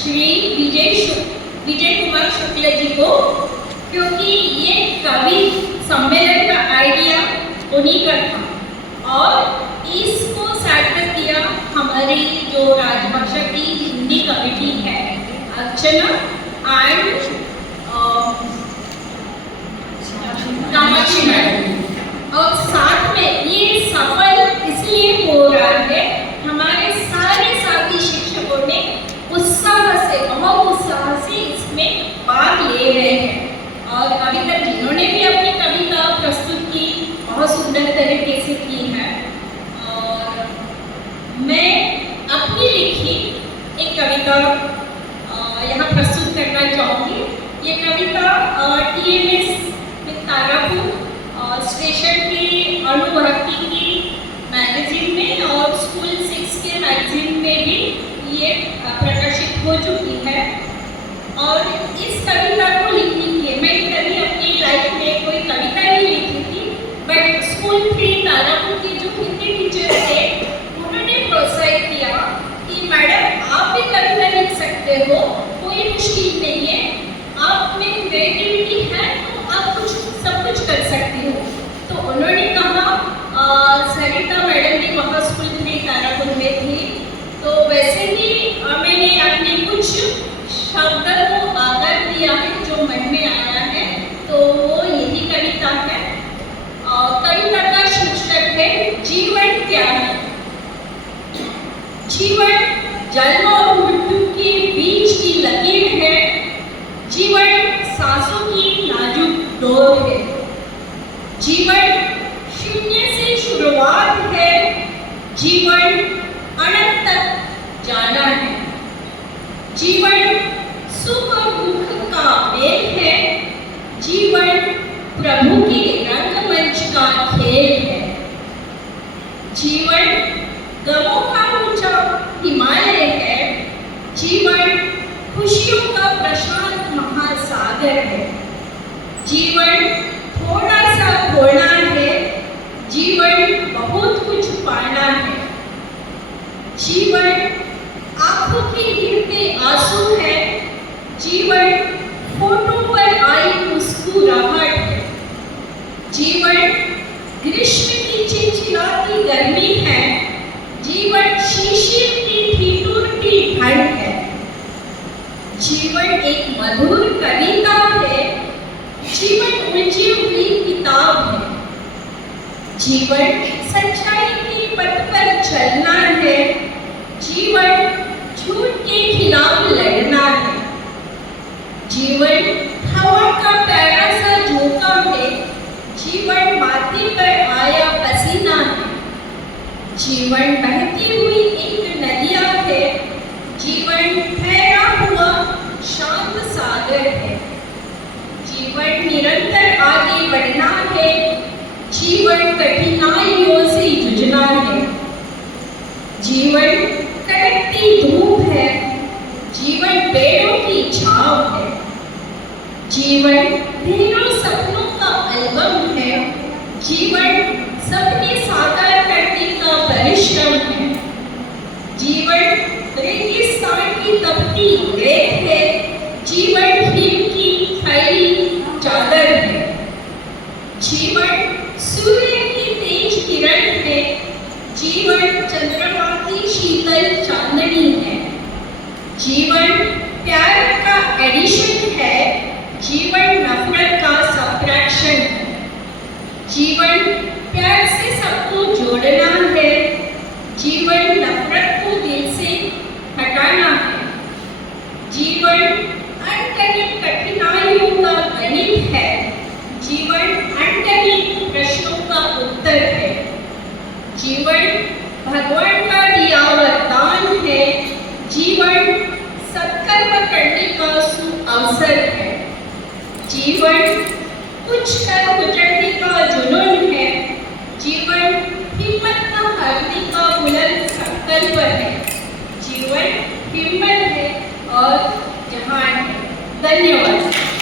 श्री विजय कुमार शुक्ल जी को, क्योंकि ये कवि सम्मेलन का आइडिया उन्हीं का था और इसको सार्थक किया हमारी जो राजभाषा की हिंदी कमेटी है, अर्चना एंड कामाक्षी मैडम। और साथ में ये सफल इसलिए हो रहा है, हमारे सारे साथी शिक्षकों ने बहुत उत्साह से इसमें भाग ले रहे हैं और अभी तक जिन्होंने भी अपनी कविता प्रस्तुत की बहुत सुंदर तरीके से की है। और मैं अपनी लिखी एक कविता यहाँ प्रस्तुत करना चाहूँगी। ये कविता TMS में तारापुर स्टेशन की अनुभक्ति की मैगजीन में और स्कूल 6 के मैगजीन में भी ये प्रकाशित हो चुकी है। और इस कविता को लिखने के लिए मैं कभी अपनी लाइफ में कोई कविता नहीं लिखी थी, बट स्कूल 3 तारापुर के जो हिंदी टीचर थे उन्होंने प्रोत्साहित किया कि मैडम आप भी कविता लिख सकते हो, कोई मुश्किल नहीं है, आप में क्रिएटिविटी है तो आप सब कुछ कर सकते हो। तो उन्होंने कहा, सरिता मैडम भी वहाँ स्कूल 3 तारापुर में थी, तो वैसे ही मैंने अपने कुछ शब्द को आकर दिया है जो मन में आया है, तो वो यही कविता है। कविता का शीर्षक है जीवन क्या है। जीवन जन्म और मृत्यु के बीच की लकीर है, जीवन सांसों की नाजुक डोर है, जीवन शून्य से शुरुआत है, जीवन अनंत तक जाना है, जीवन सुख और दुख का मेल है, जीवन प्रभु के रंगमंच का खेल है, जीवन गमों का ऊंचा हिमालय है, जीवन खुशियों का प्रशांत महासागर है, जीवन थोड़ा सा खोना है, जीवन बहुत कुछ पाना है, जीवन आंखों के गिरते आंसू है, जीवन फोटो पर आई मुस्कुराहट है, जीवन ग्रीष्म की चिलचिलाती गर्मी है, जीवन शिशिर की ठिठुरती ठंड है, जीवन एक मधुर कविता है, जीवन उलझी हुई किताब है, जीवन सच्चाई के पथ पर चलना है, जीवन झूठ के खिलाफ लड़ना है, जीवन हवा का प्यारा सा झोंका है, जीवन माथे पर आया पसीना है, जीवन बहती हुई एक नदिया है, जीवन ठहरा हुआ शांत सागर है, जीवन निरंतर आगे बढ़ना है, जीवन कठिनाइयों से जूझना है, जीवन कड़कती धूप है, जीवन पेड़ों की छांव है, जीवन ढेरों सपनों का एल्बम है, जीवन सपने साकार करने का परिश्रम है, जीवन रेगिस्तान की तपती रेत है, जीवन हिम की फैली चादर है, जीवन सूर्य की तेज किरण है, जीवन चंद्रमा की शीतल चांदनी है, जीवन प्यार का एडिशन है, जीवन नफरत का सब्ट्रैक्शन है, जीवन प्यार से सबको जोड़ना है, जीवन नफरत को दिल से हटाना है, जीवन अनगिनत कठिनाइयों का गणित है, जीवन अनगिनत प्रश्नों का उत्तर है, जीवन भगवान का दिया वरदान है, जीवन सत्कर्म करने का अवसर है, जीवन कुछ कर गुजरने का जुनून है, जीवन हिम्मत न हारने का बुलंद संकल्प है, जीवन हिम्मत है और जहान है। धन्यवाद।